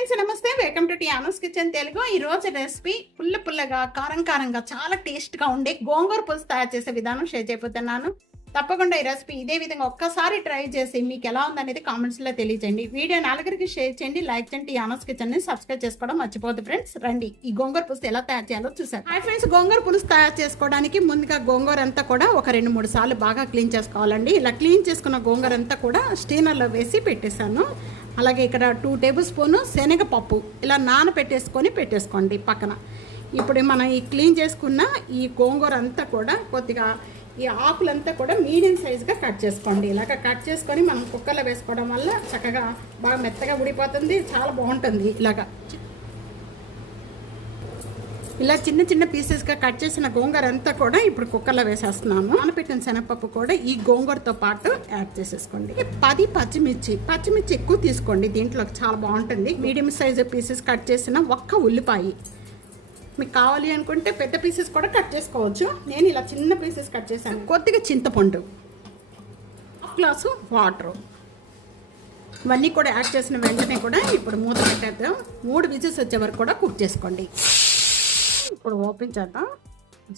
Friends నమస్తే welcome to Tiano's kitchen Telugu. ఈ రోజు రెసిపీ పుల్ల పుల్లగా కారం కారంగా చాలా టేస్ట్గా ఉండే గోంగూర పులుసు తయారు చేసే విధానం షేర్ చేయబోతున్నాను. తప్పకుండా ఈ రెసిపీ ఇదే విధంగా ఒక్కసారి ట్రై చేసి మీకు ఎలా ఉందనేది కామెంట్స్లో తెలియజేయండి. వీడియో నలుగురికి షేర్ చేయండి లైక్ చేయండి టియానోస్ కిచెన్ సబ్స్క్రైబ్ చేసుకోవడం మర్చిపోద్దు ఫ్రెండ్స్ రండి. ఈ గోంగూర పులుసు ఎలా తయారు చేయాలో చూసారు హాయ్ ఫ్రెండ్స్ గోంగూర పులుసు తయారు చేసుకోవడానికి ముందుగా గోంగూర అంతా కూడా ఒక రెండు మూడు సార్లు బాగా క్లీన్ చేసుకోవాలండి. ఇలా క్లీన్ చేసుకున్న గోంగూర అంతా కూడా స్టీనర్లో వేసి పెట్టేశాను. అలాగే ఇక్కడ టూ టేబుల్ స్పూన్ శనగపప్పు ఇలా నానబెట్టేసుకొని పెట్టేసుకోండి పక్కన. ఇప్పుడు మనం ఈ క్లీన్ చేసుకున్న ఈ గోంగూర అంతా కూడా కొద్దిగా ఈ ఆకులంతా కూడా మీడియం సైజుగా కట్ చేసుకోండి. ఇలాగ కట్ చేసుకొని మనం కుక్కర్లో వేసుకోవడం వల్ల చక్కగా బాగా మెత్తగా ఉడిపోతుంది చాలా బాగుంటుంది ఇలాగా. ఇలా చిన్న చిన్న పీసెస్గా కట్ చేసిన గోంగూర అంతా కూడా ఇప్పుడు కుక్కర్లో వేసేస్తున్నాను అనపెట్టిన శనగపప్పు కూడా ఈ గోంగూరతో పాటు యాడ్ చేసేసుకోండి. పది పచ్చిమిర్చి పచ్చిమిర్చి ఎక్కువ తీసుకోండి. దీంట్లో చాలా బాగుంటుంది. మీడియం సైజు పీసెస్ కట్ చేసిన ఒక్క ఉల్లిపాయ. మీకు కావాలి అనుకుంటే పెద్ద పీసెస్ కూడా కట్ చేసుకోవచ్చు. నేను ఇలా చిన్న పీసెస్ కట్ చేశాను. కొద్దిగా చింతపండు హాఫ్ గ్లాసు వాటర్. ఇవన్నీ కూడా యాడ్ చేసిన వెంటనే కూడా ఇప్పుడు మూత పెట్టేద్దాం. మూడు విజిల్స్ వచ్చే వరకు కూడా కుక్ చేసుకోండి. ఇప్పుడు ఓపెన్ చేద్దాం.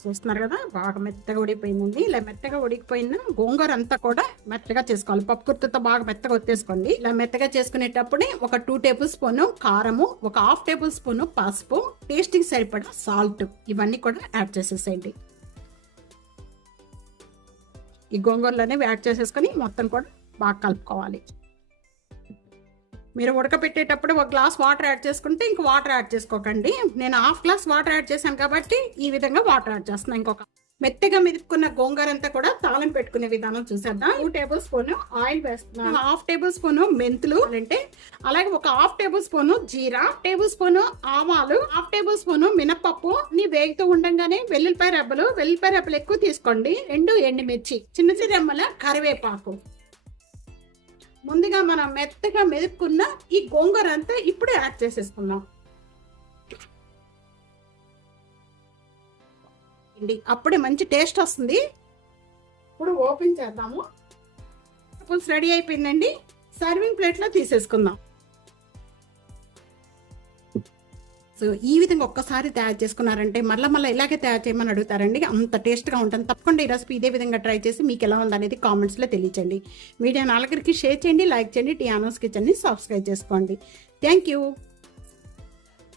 చూస్తున్నారు కదా బాగా మెత్తగా ఉడికిపోయింది ఇలా మెత్తగా ఉడికిపోయిన గోంగూర అంతా కూడా మెత్తగా చేసుకోవాలి. పప్పు కుర్తతో బాగా మెత్తగా వచ్చేసుకోండి ఇలా మెత్తగా చేసుకునేటప్పుడే ఒక టూ టేబుల్ స్పూన్ కారము ఒక హాఫ్ టేబుల్ స్పూన్ పసుపు టేస్టింగ్ సరిపడా సాల్ట్ ఇవన్నీ కూడా యాడ్ చేసేసేయండి. ఈ గోంగూరలోనే యాడ్ చేసేసుకొని మొత్తం కూడా బాగా కలుపుకోవాలి. మీరు ఉడకపెట్టేటప్పుడు ఒక గ్లాస్ వాటర్ యాడ్ చేసుకుంటే ఇంక వాటర్ యాడ్ చేసుకోకండి. నేను హాఫ్ గ్లాస్ వాటర్ యాడ్ చేశాను కాబట్టి ఈ విధంగా వాటర్ యాడ్ చేస్తున్నాను ఇంకొక మెత్తగా మెదుపుకున్న గోంగూర అంతా కూడా తాళం పెట్టుకునే విధానం చూసేద్దాం. టూ టేబుల్ స్పూన్ ఆయిల్ వేస్తున్నాను హాఫ్ టేబుల్ స్పూన్ మెంతులు అంటే అలాగే ఒక హాఫ్ టేబుల్ స్పూన్ జీరా టేబుల్ స్పూన్ ఆవాలు హాఫ్ టేబుల్ స్పూన్ మినపప్పు ని వేగుతూ ఉండగానే వెల్లుల్లిపాయ రెబ్బలు వెల్లుల్లిపాయ రెబ్బలు ఎక్కువ తీసుకోండి. రెండు ఎండుమిర్చి చిన్న చిన్న రెమ్మల కరివేపాకు. ముందుగా మనం మెత్తగా మెదుపుకున్న ఈ గోంగూర అంతా ఇప్పుడు యాడ్ చేసేసుకుందాం. అండి అప్పుడే మంచి టేస్ట్ వస్తుంది. ఇప్పుడు ఓపెన్ చేద్దాము. పులుసు రెడీ అయిపోయిందండి. సర్వింగ్ ప్లేట్లో తీసేసుకుందాం. సో ఈ విధంగా ఒక్కసారి తయారు చేసుకున్నారంటే మళ్ళీ మళ్ళీ ఇలాగే తయారు చేయమని అడుగుతారండి. అంత టేస్ట్గా ఉంటుంది. తప్పకుండా ఈ రెసిపీ ఇదే విధంగా ట్రై చేసి మీకు ఎలా ఉందనేది కామెంట్స్లో తెలియచండి. వీడియో నాలుగరికి షేర్ చేయండి లైక్ చేయండి టీ ఆనోస్ కిచెన్ని సబ్స్క్రైబ్ చేసుకోండి. Thank you.